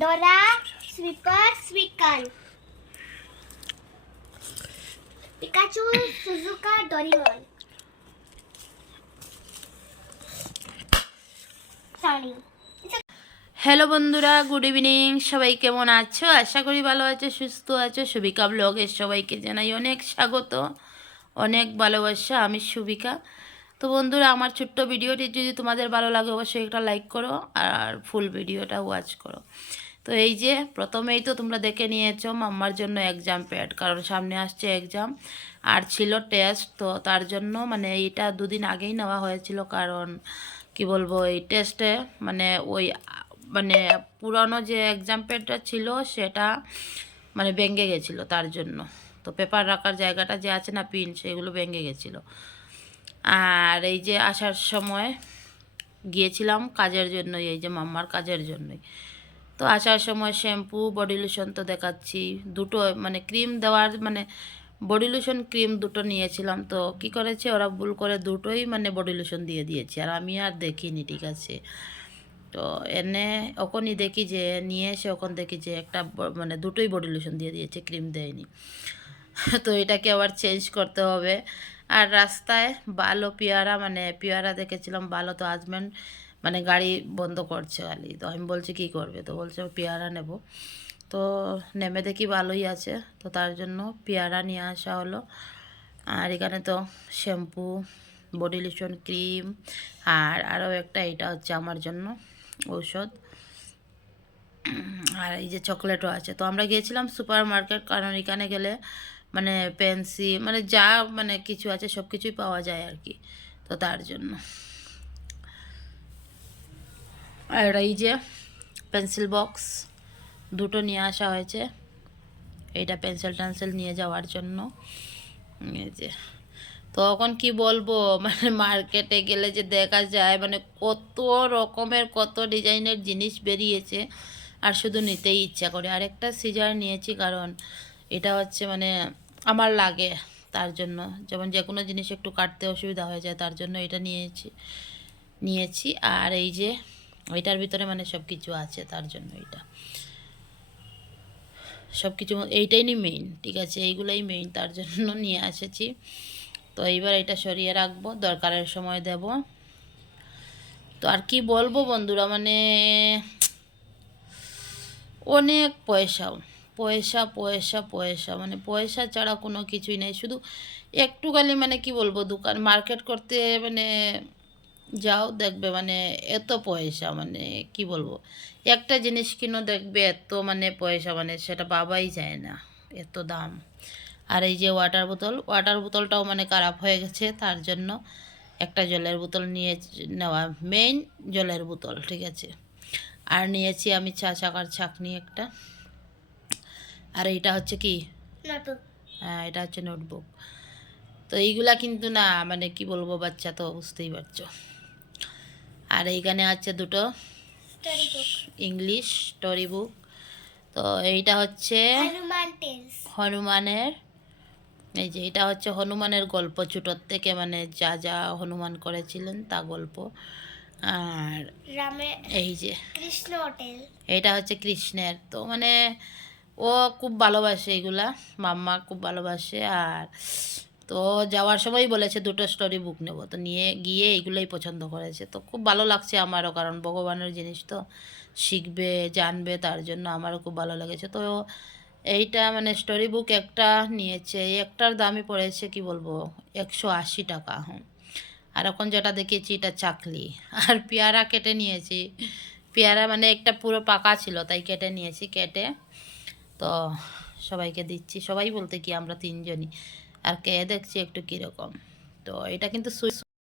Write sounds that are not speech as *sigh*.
ডোরা Swiper সুইকান Pikachu Shizuka Doraemon Sony hello বন্ধুরা good evening সবাই কেমন আছো? আশা করি ভালো আছো, সুস্থ আছো। সুবিকা ব্লগের সবাইকে জানাই অনেক স্বাগত, অনেক ভালোবাসা। আমি সুবিকা। তো বন্ধুরা, আমার ছোট্ট ভিডিওটি যদি তোমাদের ভালো লাগে, অবশ্যই একটা লাইক করো আর ফুল ভিডিওটা ওয়াচ করো। তো এই যে, প্রথমেই তো তোমরা দেখে নিয়েছো মাম্মার জন্য এক্সাম প্যাড কারণ সামনে আসছে এক্সাম আর ছিল টেস্ট তো তার জন্য মানে এইটা দুদিন আগেই নেওয়া হয়েছিল, কারণ কি বলব, এই টেস্টে মানে ওই মানে পুরানো যে এক্সাম প্যাডটা ছিল, সেটা মানে ভেঙে গেছিল তার জন্য। তো পেপার রাখার জায়গাটা যে আছে না পিন সেগুলো ভেঙে গেছিল। আর এই যে আসার সময় গিয়েছিলাম কাজের জন্য এই যে মাম্মার কাজের জন্যই। তো আসার সময় শ্যাম্পু, বডি লোশন তো দেখাচ্ছি, দুটো মানে ক্রিম দেওয়ার মানে বডি লোশন ক্রিম দুটো নিয়েছিলাম। তো কি করেছে, ওরা ভুল করে দুটোই মানে বডি লোশন দিয়ে দিয়েছে, আর আমি আর দেখিনি, ঠিক আছে। তো এনে ওখানই দেখি যে, নিয়ে এসে ওখান দেখি যে একটা মানে দুটোই বডি লোশন দিয়ে দিয়েছে, ক্রিম দেয়নি। তো এটাকে আবার চেঞ্জ করতে হবে। আর রাস্তায় ভালো পেয়ারা মানে পেয়ারা দেখেছিলাম ভালো তো হাজব্যান্ড মানে গাড়ি বন্ধ করছে খালি। তো আমি বলছি, কী করবে? তো বলছে পেয়ারা নেব। তো নেমে দেখি ভালোই আছে। তো তার জন্য পেয়ারা নিয়ে আসা হলো। আর এখানে তো শ্যাম্পু বডি লোশন ক্রিম আর আরও একটা এটা হচ্ছে আমার জন্য ঔষধ। আর এই যে চকলেটও আছে। তো আমরা গিয়েছিলাম সুপার মার্কেট কারণ এখানে গেলে মানে পেন্সিল মানে যা মানে কিছু আছে সব কিছুই পাওয়া যায় আর কি, তো তার জন্য। আর এই যে পেন্সিল বক্স দুটো নিয়ে আসা হয়েছে, এইটা পেন্সিল টেন্সিল নিয়ে যাওয়ার জন্য। এই যে তখন কি বলব মানে মার্কেটে গেলে যে দেখা যায় মানে কত রকমের, কত ডিজাইনের জিনিস বেরিয়েছে আর শুধু নিতেই ইচ্ছা করে। আরেকটা সিজার নিয়েছি কারণ এটা হচ্ছে মানে আমার লাগে তার জন্য। যেমন যে কোনো জিনিস একটু কাটতে অসুবিধা হয়ে যায়, তার জন্য এটা নিয়েছি নিয়েছি। আর এই যে ওইটার ভিতরে মানে সব কিছু আছে তার জন্য এটা। সব কিছু এইটাই নি মেইন ঠিক আছে? এইগুলোই মেইন তার জন্য *laughs* নিয়ে এসেছি। তো এইবার এটা সরিয়ে রাখব, দরকারের সময় দেব। তো আর কি বলব বন্ধুরা মানে অনেক পয়সা পয়সা পয়সা পয়সা মানে পয়সা ছাড়া কোনো কিছুই নেই। শুধু একটুখানি মানে কি বলব, দোকান মার্কেট করতে মানে যাও, দেখবে মানে এত পয়সা মানে কি বলব, একটা জিনিস কিনো, দেখবে এত মানে পয়সা মানে সেটা বাবাই যায় না, এত দাম। আর এই যে ওয়াটার বোতল ওয়াটার বোতলটাও মানে খারাপ হয়ে গেছে, তার জন্য একটা জলের বোতল নিয়ে নেওয়া মেইন জলের বোতল, ঠিক আছে। আর নিয়েছি আমি চা, চাকার ছাকনি একটা। আর এইটা হচ্ছে কি? হ্যাঁ এটা হচ্ছে নোটবুক তো এইগুলা কিন্তু না মানে কি বলব বাচ্চা তো বুঝতেই পারছ। আর এইখানে আছে দুটো ইংলিশ স্টোরি বুক তো এইটা হচ্ছে হনুমানের এই যে এটা হচ্ছে হনুমানের গল্প ছোটোর থেকে মানে যা যা হনুমান করেছিলেন তা গল্প। আর এই যে কৃষ্ণ হোটেল। এটা হচ্ছে কৃষ্ণের। তো মানে ও খুব ভালোবাসে এগুলা, মাম্মা খুব ভালোবাসে। আর তো যাওয়ার সময় বলেছে দুটো স্টোরি বুক নেব। তো নিয়ে গিয়ে এগুলোই পছন্দ করেছে। তো খুব ভালো লাগছে আমারও, কারণ ভগবানের জিনিস তো শিখবে, জানবে, তার জন্য আমারও খুব ভালো লেগেছে। তো এইটা মানে স্টোরি বুক একটা নিয়েছে এই একটার দামই পড়েছে, কি বলব, একশো আশি টাকা। হুম। আর এখন যেটা দেখিয়েছি, এটা চাকলি। আর পেয়ারা কেটে নিয়েছি। পেয়ারা মানে একটা পুরো পাকা ছিল, তাই কেটে নিয়েছি, কেটে তো সবাইকে দিচ্ছি। সবাই বলতে কি আমরা তিনজনই। আর কে দেখছি একটু কীরকম। তো এটা কিন্তু